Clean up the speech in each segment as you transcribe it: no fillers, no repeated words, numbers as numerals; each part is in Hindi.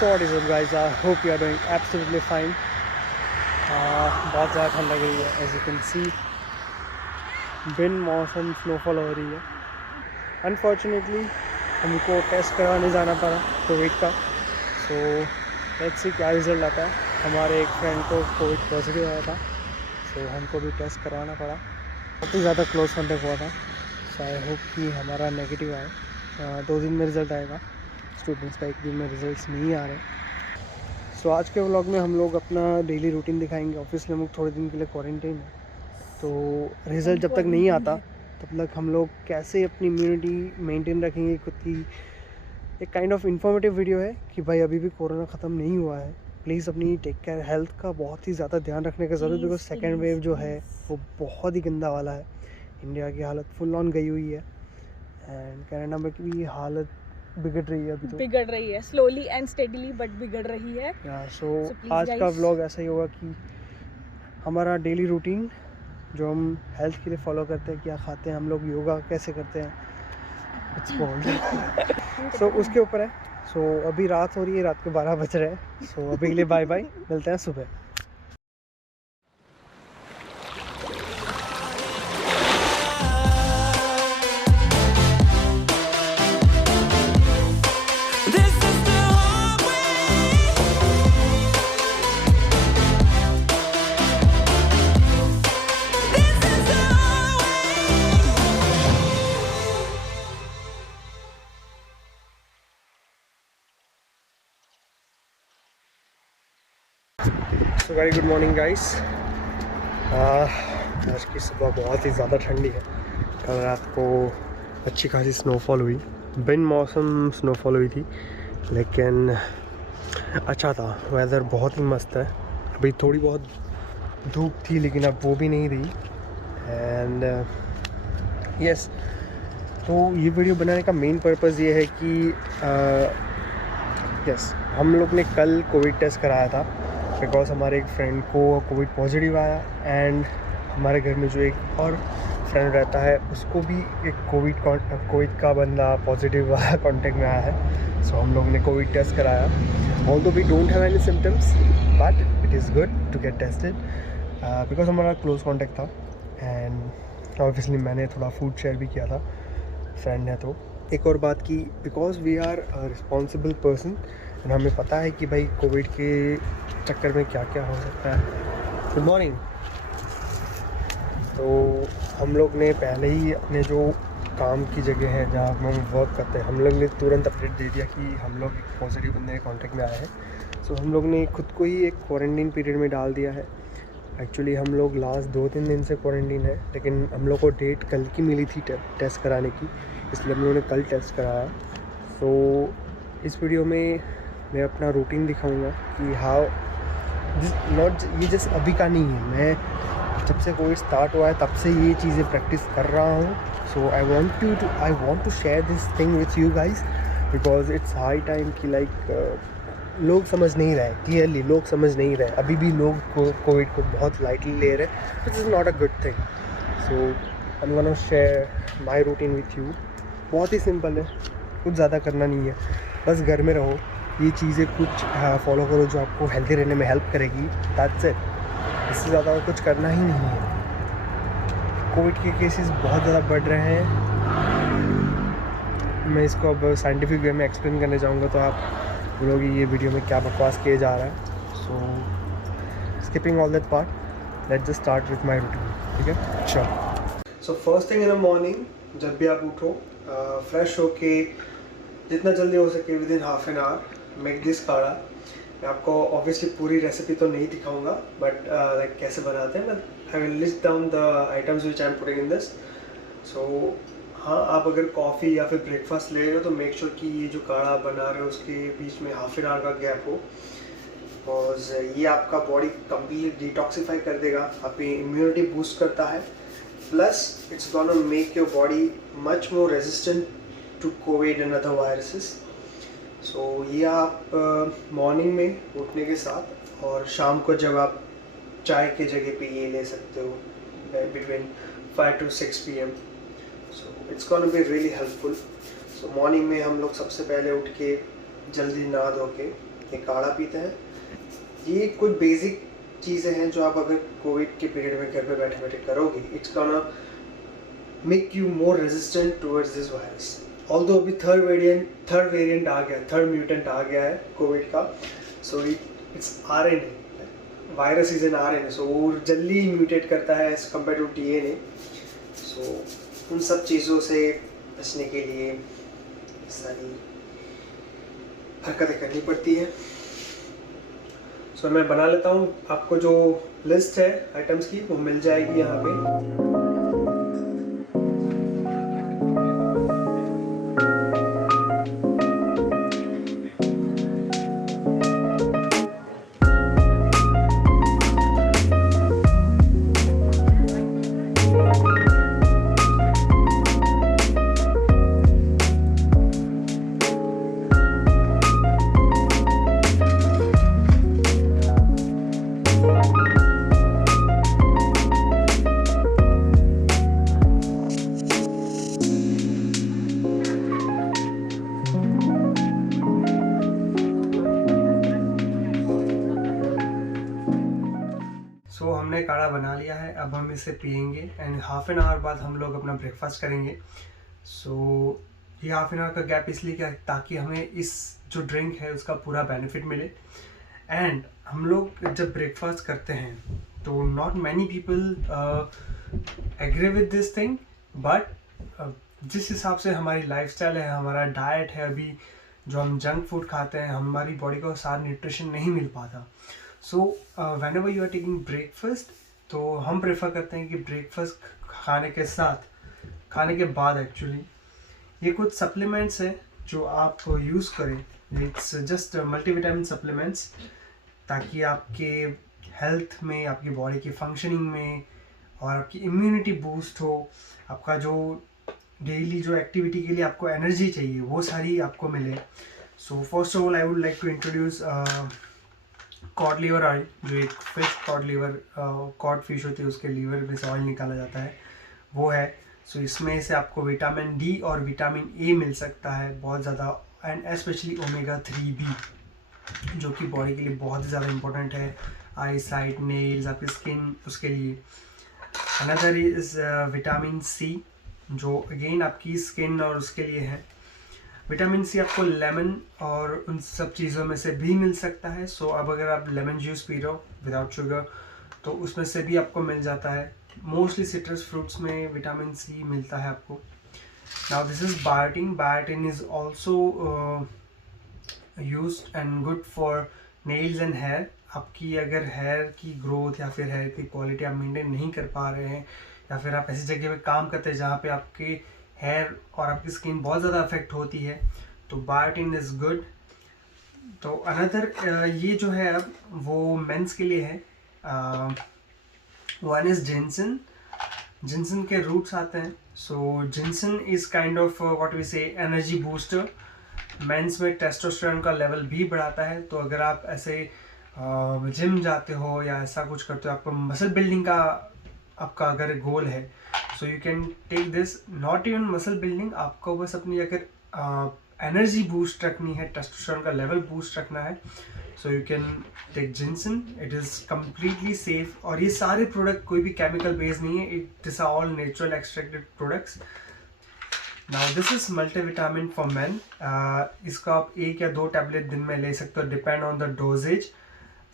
So what is up guys, I hope you are doing absolutely fine. बहुत ज़्यादा ठंड लग रही है, as you can see बिन मौसम स्नोफॉल हो रही है। अनफॉर्चुनेटली हमको टेस्ट करवाने जाना पड़ा कोविड का। सो लेट्स सी क्या रिज़ल्ट आता है। हमारे एक फ्रेंड को कोविड पॉजिटिव आया था, सो हमको भी टेस्ट करवाना पड़ा। बहुत ही ज़्यादा क्लोज कॉन्टेक्ट हुआ था, सो आई होप कि हमारा नेगेटिव आए। 2 दिन में रिज़ल्ट आएगा। स्टूडेंट्स का 1 दिन में रिजल्ट्स नहीं आ रहे। सो आज के व्लॉग में हम लोग अपना डेली रूटीन दिखाएंगे। ऑब्वियसली हम लोग थोड़े दिन के लिए क्वारंटाइन है, तो रिज़ल्ट जब तक नहीं आता तब तक हम लोग कैसे अपनी इम्यूनिटी मेंटेन रखेंगे खुद की। एक काइंड ऑफ इन्फॉर्मेटिव वीडियो है कि भाई अभी भी कोरोना ख़त्म नहीं हुआ है। प्लीज़ अपनी टेक केयर, हेल्थ का बहुत ही ज़्यादा ध्यान रखने का ज़रूरत, बिकॉज सेकेंड वेव जो है वो बहुत ही गंदा वाला है। इंडिया की हालत फुल ऑन गई हुई है एंड कनाडा में भी हालत बिगड़ रही है। अभी तो बिगड़ रही है, स्लोली एंड स्टेडीली बट बिगड़ रही है। सो आज का व्लॉग ऐसा ही होगा कि हमारा डेली रूटीन जो हम हेल्थ के लिए फॉलो करते हैं, क्या खाते हैं हम लोग, योगा कैसे करते हैं, इट्स कॉल्ड सो उसके ऊपर है। सो अभी रात हो रही है, रात के 12 बज रहे हैं। सो अभी के लिए बाय बाय, मिलते हैं सुबह। So very good morning guys. आज की सुबह बहुत ही ज़्यादा ठंडी है। कल रात को अच्छी खासी स्नोफॉल हुई, बिन मौसम स्नोफॉल हुई थी, लेकिन अच्छा था। वेदर बहुत ही मस्त है। अभी थोड़ी बहुत धूप थी लेकिन अब वो भी नहीं रही। एंड यस, तो ये वीडियो बनाने का मेन पर्पज़ ये है कि यस, हम लोग ने कल कोविड टेस्ट कराया था बिकॉज हमारे एक फ्रेंड को कोविड पॉजिटिव आया एंड हमारे घर में जो एक और फ्रेंड रहता है उसको भी एक कोविड का बंदा पॉजिटिव वाला कॉन्टेक्ट में आया है। सो हम लोग ने कोविड टेस्ट कराया। Although we don't have any symptoms but it is good to get tested because हमारा क्लोज कॉन्टेक्ट था। एंड ऑब्वियसली मैंने थोड़ा फूड शेयर भी किया था, फ्रेंड है तो। एक और बात की, because we are responsible person and हमें पता है कि भाई कोविड के चक्कर में क्या क्या हो सकता है। Good morning. तो हम लोग ने पहले ही अपने जो काम की जगह है जहाँ हम वर्क करते हैं, हम लोग ने तुरंत अपडेट दे दिया कि हम लोग एक पॉजिटिव बंदे के कॉन्टेक्ट में आए हैं। सो हम लोग ने खुद को ही एक क्वारंटीन पीरियड में डाल दिया है। एक्चुअली हम लोग लास्ट 2-3 दिन से क्वारंटीन है, लेकिन हम लोग को डेट कल की मिली थी टेस्ट कराने की, इसलिए हम लोगों ने कल टेस्ट कराया। सो इस वीडियो में मैं अपना रूटीन दिखाऊंगा कि हाउ नॉट, ये जस्ट अभी का नहीं है, मैं जब से कोविड स्टार्ट हुआ है तब से ये चीज़ें प्रैक्टिस कर रहा हूँ। So I want to share this thing with you guys because it's high time कि लाइक लोग समझ नहीं रहे, क्लियरली लोग समझ नहीं रहे। अभी भी लोग कोविड को बहुत लाइटली ले रहे, which is not a good thing. So I am gonna share my routine with you. बहुत ही सिंपल है, कुछ ज़्यादा करना नहीं है, बस घर में रहो, ये चीज़ें कुछ फॉलो करो जो आपको हेल्दी रहने में हेल्प करेगी। दैट्स इट, इससे ज़्यादा कुछ करना ही नहीं है। कोविड के केसेस बहुत ज़्यादा बढ़ रहे हैं। मैं इसको अब साइंटिफिक वे में एक्सप्लेन करने जाऊँगा तो आप बोलोगे ये वीडियो में क्या बकवास किया जा रहा है। So skipping all that part, let's just start with my routine. ठीक है, चलो। So first thing in the morning, जब भी आप उठो फ्रेश होके जितना जल्दी हो सके within half an hour make this काढ़ा। मैं आपको ऑब्वियसली पूरी रेसिपी तो नहीं दिखाऊंगा बट लाइक कैसे बनाते हैं, but I will list down the items which I am putting in this. So हाँ, आप अगर कॉफ़ी या फिर ब्रेकफास्ट ले रहे हो तो मेक श्योर कि ये जो काढ़ा बना रहे हो उसके बीच में हाफ एन आवर का गैप हो, बिकॉज ये आपका बॉडी कंप्लीट डिटॉक्सीफाई कर देगा, आपकी इम्यूनिटी बूस्ट करता है, plus it's gonna make your body much more resistant to Covid and other viruses. So ये आप मॉर्निंग में उठने के साथ और शाम को जब आप चाय के जगह पे ये ले सकते हो between 5 to 6 PM। So it's gonna be really helpful. So morning में हम लोग सबसे पहले उठ के जल्दी नहा धो के ये काढ़ा पीते हैं। ये कुछ बेसिक चीज़ें हैं जो आप अगर कोविड के पीरियड में घर पे बैठे बैठे करोगे, it's gonna make you more resistant towards this virus. Although अभी थर्ड वेरिएंट आ गया है, थर्ड म्यूटेंट आ गया है कोविड का। So it's RNA, virus is an RNA, सो वो जल्दी म्यूटेट करता है एज कम्पेयर टू DNA। सो उन सब चीज़ों से बचने के लिए सारी हरकतें करनी पड़ती है। सो मैं बना लेता हूँ, आपको जो लिस्ट है आइटम्स की वो मिल जाएगी यहाँ पे। सो हमने काढ़ा बना लिया है, अब हम इसे पियेंगे एंड हाफ एन आवर बाद हम लोग अपना ब्रेकफास्ट करेंगे। सो ये हाफ एन आवर का गैप इसलिए क्या, ताकि हमें इस जो ड्रिंक है उसका पूरा बेनिफिट मिले। एंड हम लोग जब ब्रेकफास्ट करते हैं तो not many people agree with this thing, but जिस हिसाब से हमारी लाइफस्टाइल है, हमारा डाइट है, अभी जो हम जंक फूड खाते हैं, हमारी बॉडी को सारा न्यूट्रिशन नहीं मिल पाता। So whenever you are taking breakfast, तो हम प्रेफर करते हैं कि ब्रेकफास्ट खाने के साथ, खाने के बाद एक्चुअली ये कुछ सप्लीमेंट्स हैं जो आप यूज़ करें। इट्स जस्ट मल्टीविटामिन सप्लीमेंट्स, ताकि आपके हेल्थ में, आपकी बॉडी की फंक्शनिंग में और आपकी इम्यूनिटी बूस्ट हो, आपका जो डेली जो एक्टिविटी के लिए आपको एनर्जी चाहिए वो सारी आपको मिले। So first of all I would like to introduce cod liver oil, जो एक fish cod liver, cod fish होती है उसके लीवर में से ऑयल निकाला जाता है, वो है। सो इसमें से आपको विटामिन डी और विटामिन ए मिल सकता है बहुत ज़्यादा, एंड स्पेशली ओमेगा 3B, जो कि बॉडी के लिए बहुत ही ज़्यादा इंपॉर्टेंट है, आई साइट, नेल्स, आपकी स्किन, उसके लिए। अनदर इज़ विटामिन सी, जो अगेन आपकी स्किन और उसके लिए है। विटामिन सी आपको लेमन और उन सब चीज़ों में से भी मिल सकता है। सो अब अगर आप लेमन जूस पी रहे हो विदाउट शुगर, तो उसमें से भी आपको मिल जाता है। मोस्टली सिट्रस फ्रूट्स में विटामिन सी मिलता है आपको। Now this is biotin. Biotin is also used and good for nails and hair. आपकी अगर हेयर की ग्रोथ या फिर हेयर की क्वालिटी आप मेंटेन नहीं कर पा रहे हैं, या फिर आप ऐसी जगह पे काम करते हैं जहाँ पे आपके हेयर और आपकी स्किन बहुत ज़्यादा अफेक्ट होती है, तो बायोटिन इज़ गुड। तो अनदर ये जो है अब वो मेंस के लिए है। One is Jinson. जिनसन के रूट्स आते हैं। So ginseng is kind of what we say energy booster. Men's में टेस्टोस्टेरोन का लेवल भी बढ़ाता है। तो अगर आप ऐसे जिम जाते हो या ऐसा कुछ करते हो, आपको मसल बिल्डिंग का आपका अगर गोल है, so you can take this. Not even muscle building, आपको बस अपनी अगर एनर्जी बूस्ट रखनी है, टेस्टोस्टेरोन का लेवल बूस्ट रखना है, so you can take ginseng. It is completely safe, और ये सारे प्रोडक्ट कोई भी केमिकल बेस्ड नहीं है, it is all natural extracted products. Now this is multivitamin for man. इसका आप 1 या 2 टैबलेट दिन में ले सकते हो, डिपेंड ऑन द डोजेज।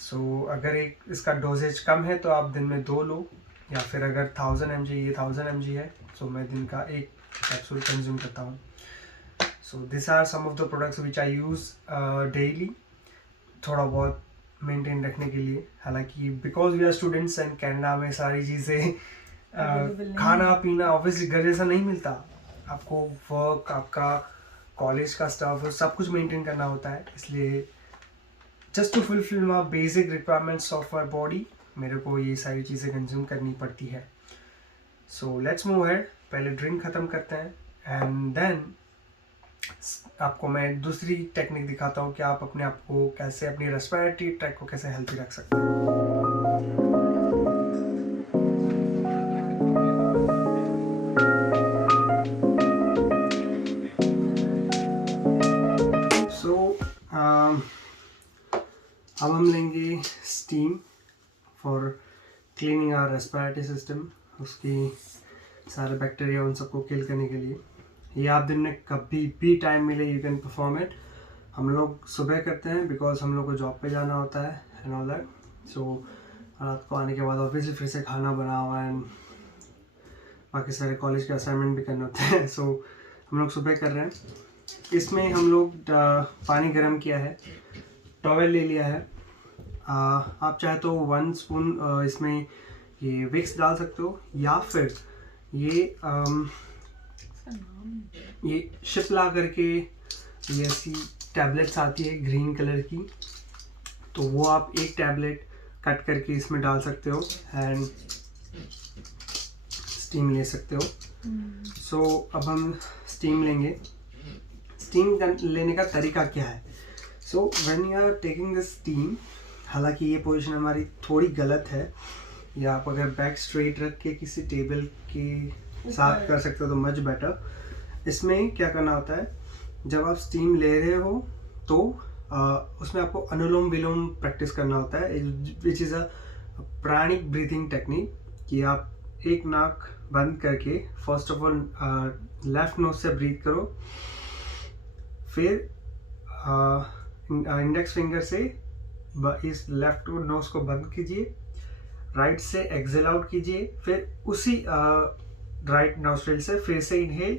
सो अगर एक इसका डोजेज कम है तो आप दिन में 2 लो, या फिर अगर 1000 mg, ये 1000 mg है, सो मैं दिन का 1 कैप्सूल कंज्यूम करता हूँ। So this are some of the products which I use daily, थोड़ा बहुत मेंटेन रखने के लिए। हालांकि because we are students and Canada में सारी चीज़ें खाना पीना ऑब्वियसली घर जैसा नहीं मिलता। आपको वर्क, आपका कॉलेज का स्टाफ, सब कुछ मेंटेन करना होता है, इसलिए just to fulfil my basic requirements of our body, मेरे को ये सारी चीज़ें कंज्यूम करनी पड़ती है। So let's move ahead. पहले ड्रिंक ख़त्म करते हैं एंड देन आपको मैं दूसरी टेक्निक दिखाता हूँ कि आप अपने आप को कैसे, अपनी रेस्पिरेटरी ट्रैक को कैसे हेल्थी रख सकते हैं। अब हम लेंगे steam for cleaning our respiratory system, उसकी सारे बैक्टीरिया उन सबको किल करने के लिए। ये आप दिन में कभी भी टाइम मिले यू कैन परफॉर्म इट। हम लोग सुबह करते हैं बिकॉज हम लोग को जॉब पे जाना होता है एंड ऑल दैट। सो रात को आने के बाद ऑब्वियसली फिर से खाना बना हुआ एंड बाकी सारे कॉलेज के असाइनमेंट भी करने होते हैं। सो हम लोग सुबह कर रहे हैं। इसमें हम लोग पानी गर्म किया है, टॉवेल ले लिया है। आप चाहे तो 1 स्पून इसमें ये विक्स डाल सकते हो, या फिर ये शिप्ला करके ये ऐसी टैबलेट्स आती है ग्रीन कलर की, तो वो आप एक टैबलेट कट करके इसमें डाल सकते हो एंड स्टीम ले सकते हो। सो अब हम स्टीम लेंगे। स्टीम लेने का तरीका क्या है? So when you are taking the steam, हालांकि ये पोजीशन हमारी थोड़ी गलत है, या आप अगर बैक स्ट्रेट रख के किसी टेबल के साथ कर सकते हो तो मच बेटर। इसमें क्या करना होता है, जब आप स्टीम ले रहे हो तो उसमें आपको अनुलोम विलोम प्रैक्टिस करना होता है, which is a pranic breathing technique. कि आप एक नाक बंद करके first of all left nose से ब्रीथ करो, फिर इंडेक्स फिंगर से इस लेफ्ट नोज को बंद कीजिए, राइट से एक्सेल आउट कीजिए, फिर उसी राइट नोस्ट्रिल से फिर से इनहेल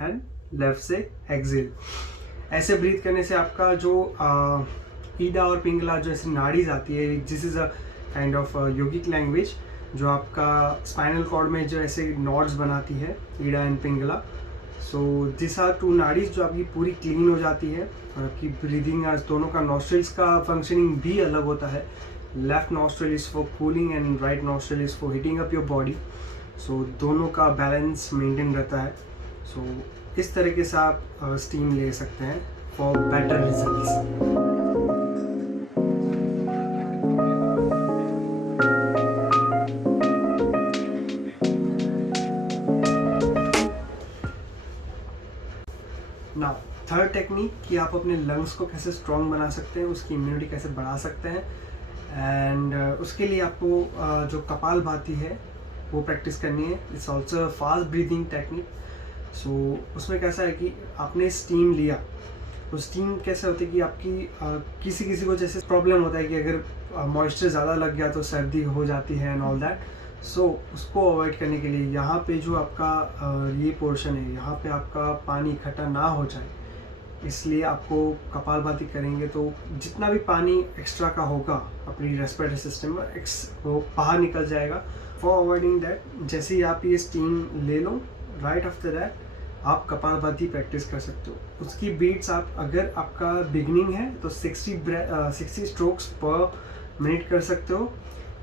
एंड लेफ्ट से एक्सेल। ऐसे ब्रीथ करने से आपका जो ईडा और पिंगला जो ऐसी नाड़ीज आती है, this is a kind of yogic language जो आपका स्पाइनल कॉर्ड में जो ऐसे नॉड्स बनाती है, Ida and Pingala. So this are 2 nadis जो आपकी पूरी क्लीन हो जाती है और आपकी ब्रीदिंग, दोनों का नॉस्ट्रिल्स का फंक्शनिंग भी अलग होता है। Left nostril is for cooling and right nostril is for heating up your body. So दोनों का बैलेंस मेंटेन रहता है। सो इस तरीके से आप स्टीम ले सकते हैं for better results. Now third technique कि आप अपने लंग्स को कैसे स्ट्रॉन्ग बना सकते हैं, उसकी इम्यूनिटी कैसे बढ़ा सकते हैं। एंड उसके लिए आपको जो कपालभाति है वो प्रैक्टिस करनी है। It's also fast breathing technique. So उसमें कैसा है कि आपने स्टीम लिया, तो स्टीम कैसे होती है कि आपकी किसी को जैसे प्रॉब्लम होता है कि अगर मॉइस्चर ज़्यादा लग गया तो सर्दी हो जाती है एंड ऑल दैट। सो उसको अवॉइड करने के लिए यहाँ पे जो आपका ये पोर्शन है, यहाँ पे आपका पानी इकट्ठा ना हो जाए, इसलिए आपको कपालभाति करेंगे तो जितना भी पानी एक्स्ट्रा का होगा अपनी रेस्पिरेटरी सिस्टम में वो बाहर निकल जाएगा। फॉर अवॉइडिंग दैट, जैसे ही आप ये स्टीम ले लो, राइट आफ्टर दैट आप कपालभाति प्रैक्टिस कर सकते हो। उसकी बीट्स आप, अगर आपका बिगनिंग है तो 60 स्ट्रोक्स पर मिनट कर सकते हो,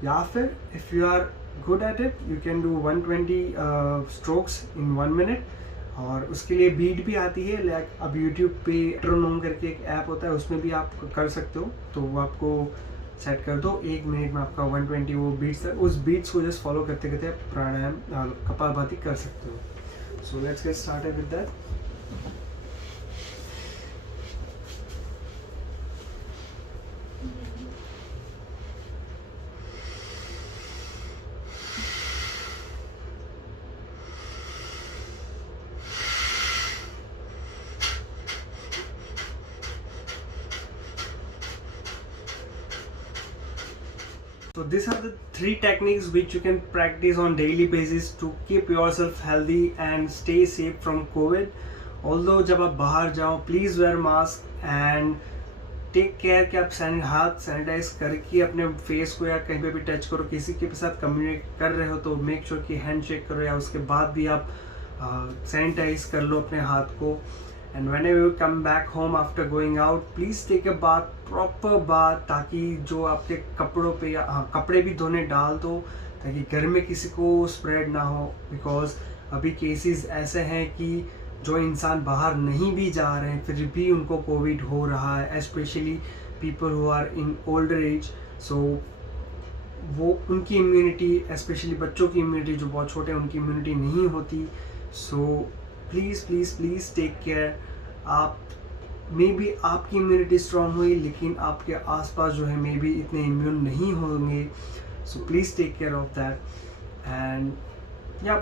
या फिर if you are good at it you can do 120 strokes in 1 minute. और उसके लिए बीट भी आती है, लाइक अब यूट्यूब पे मेट्रोनोम करके एक ऐप होता है, उसमें भी आप कर सकते हो। तो वो आपको सेट कर दो 1 मिनट में आपका 120 वो बीट्स है, उस बीट्स को जस्ट फॉलो करते करते आप प्राणायाम कपालभाति कर सकते हो। So let's get started with that. So these are the 3 techniques which you can practice on daily basis to keep yourself healthy and stay safe from COVID. Although जब आप बाहर जाओ please wear mask and take care कि आप हाथ सैनिटाइज करके अपने फेस को या कहीं पे भी टच करो। किसी के साथ कम्युनिकेट कर रहे हो तो मेक श्योर कि हैंड शेक करो, या उसके बाद भी आप सैनिटाइज कर लो अपने हाथ को। And whenever you come back home after going out, please take a bath, proper bath, ताकि जो आपके कपड़ों पे या कपड़े भी धोने डाल दो ताकि घर में किसी को स्प्रेड ना हो। बिकॉज अभी केसेस ऐसे हैं कि जो इंसान बाहर नहीं भी जा रहे हैं फिर भी उनको कोविड हो रहा है, specially people who are in older age. So वो उनकी इम्यूनिटी, स्पेशली बच्चों की इम्यूनिटी जो बहुत छोटे हैं उनकी इम्यूनिटी नहीं होती। So please please please take care. आप मे बी आपकी इम्यूनिटी स्ट्रांग हुई लेकिन आपके आसपास जो है मे बी इतने इम्यून नहीं होंगे. So please take care of that and या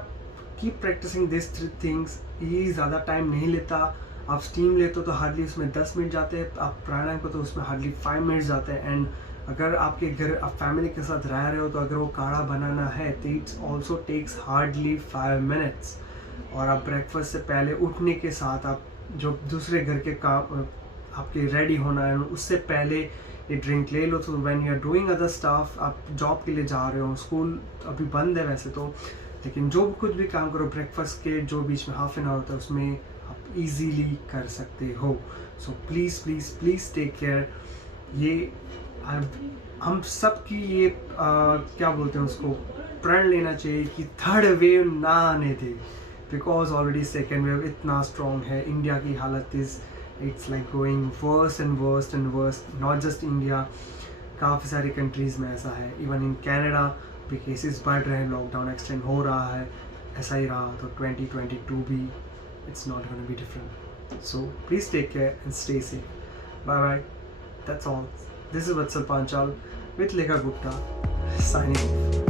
कीप प्रैक्टिसिंग दिस 3 थिंग्स. ये ज़्यादा टाइम नहीं लेता. आप स्टीम लेते हो तो हार्डली उसमें 10 मिनट जाते हैं, आप प्राणायाम को तो उसमें हार्डली 5 मिनट जाते हैं. एंड अगर आपके घर आप फैमिली के साथ रह रहे हो तो अगर वो काढ़ा बनाना है तो it's also takes hardly 5 minutes. और आप ब्रेकफास्ट से पहले उठने के साथ आप जो दूसरे घर के काम आपके रेडी होना है उससे पहले ये ड्रिंक ले लो. तो when you are doing other stuff, आप जॉब के लिए जा रहे हो, स्कूल अभी बंद है वैसे तो, लेकिन जो कुछ भी काम करो ब्रेकफास्ट के जो बीच में हाफ एन आवर होता है उसमें आप इजीली कर सकते हो. So please please please take care. ये हम सब की ये क्या बोलते हैं उसको, प्रण लेना चाहिए कि थर्ड वेव ना आने दे, बिकॉज ऑलरेडी सेकेंड वेव इतना स्ट्रॉन्ग है. इंडिया की हालत it's like going worse and worse and worse. Not just India, काफ़ी सारी कंट्रीज़ में ऐसा है. इवन इन कैनेडा भी केसेस बढ़ रहे हैं, लॉकडाउन एक्सटेंड हो रहा है. ऐसा ही रहा तो 2022 भी it's not gonna be different. So please take care and stay safe. Bye bye. That's all. This is Vatsal Panchal with Lekha Gupta signing off.